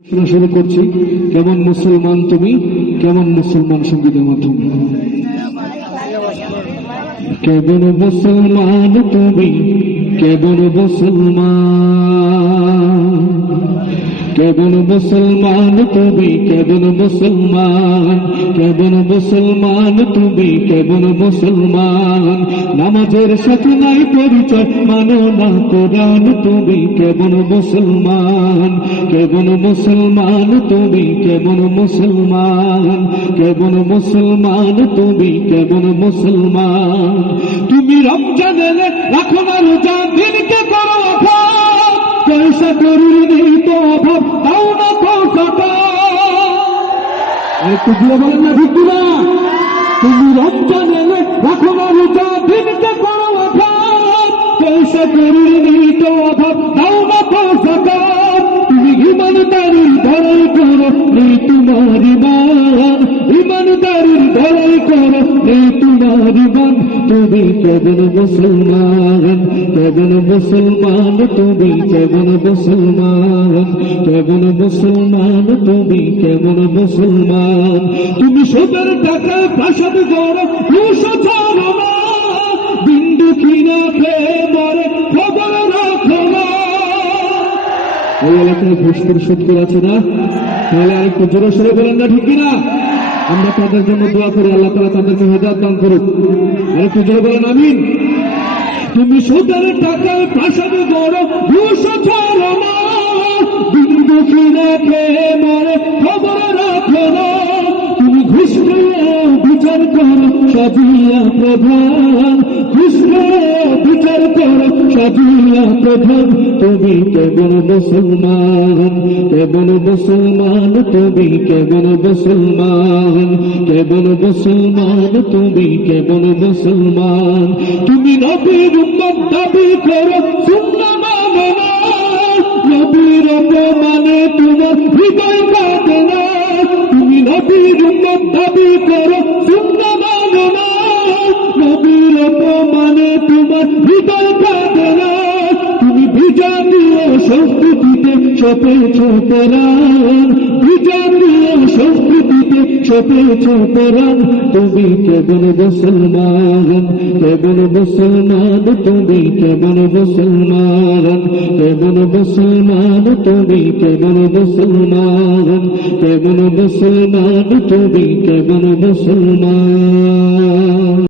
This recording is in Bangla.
প্রশ্ন শুরু করছি। কেমন মুসলমান তুমি, কেমন মুসলমান সঙ্গীতের মাধ্যমে। কেমন মুসলমান তুমি, কেমন মুসলমান, কেমন মুসলমান তুমি, কেমন মুসলমান, কেমন মুসলমান তুমি, কেমন মুসলমান। নামাজের সাথে নাই পরিচয়, মানো না কোরআন তুমি, কেমন মুসলমান, কেমন মুসলমান তুমি, কেমন মুসলমান, কেমন মুসলমান তুমি, কেমন মুসলমান। তুমি রমজান এলে রাখো না রোজা, দিনকে করো অভাব, পয়সা করির নেই তো অভাব, তাও না তো টাকা। একটু দিয়ে বলেন না ঠিক না। তুমি রমজান এলে রাখো না রোজা, দিনকে করো অভাব, পয়সা করির নেই তো অভাব, তাও না তো টাকা। তুমি ইমানদারির ধরাই করো, নেই তোমার ইমান, ইমানদারির ধরাই করো, নেই তোমার ইমান। তুমি কেবল মুসলমান, কেবল মুসলমান তুমি, কেবল মুসলমান, কেবল মুসলমান তুমি, কেবল মুসলমান। তুমি সবের টাকায় প্রাসাদ গড়ো, দুশো ছাড়ো না, বিন্দু কিনা খেয়ে মরে খবর রাখো না। ওই এলাকায় ঘুষ পরিশোধ করে আছে না? তাহলে আরেকটু জোরে সরে বলেন না ঠিক কিনা। আমরা তাদের জন্য দোয়া করি, আল্লাহ তাআলা তাদেরকে হেদায়েত দান করুক। আরেকটু জোরে বলেন আমিন। তুমি সুদের টাকায় প্রাসাদ গড়ো, ঘুষ ছাড়ো না, বিন্দু কিনা খেয়ে মরে খবর রাখো না। তুমি ঘুষ খেয়ে বিচার করো, সাজিয়া প্রধান, ঘুষ খেয়ে বিচার করো, সাজিয়া প্রধান। তুমি কেবল মুসলমান, কেবল মুসলমান তুমি, কেবল মুসলমান, কেবল মুসলমান তুমি, কেবল মুসলমান। তুমি নবীর উম্মত দাবি করো, সুন্নাহ মানো না, নবীর অপমানে তোমার হৃদয় কাঁদে না। তুমি নবীর উম্মত দাবি করো, সুন্নাহ মানো না, নবীর অপমানে তোমার হৃদয় কাঁদে না। তুমি বিজাতীয় সংস্কৃতিতে সপেছ পরাণ, বিজাতীয় সংস্কৃতিতে সপেছ পরাণ। তুমি কেবল মুসলমান, কেবল মুসলমান তুমি, কেবল মুসলমান, কেবল মুসলমান তুমি, কেবল মুসলমান, কেবল মুসলমান তুমি, কেবল মুসলমান।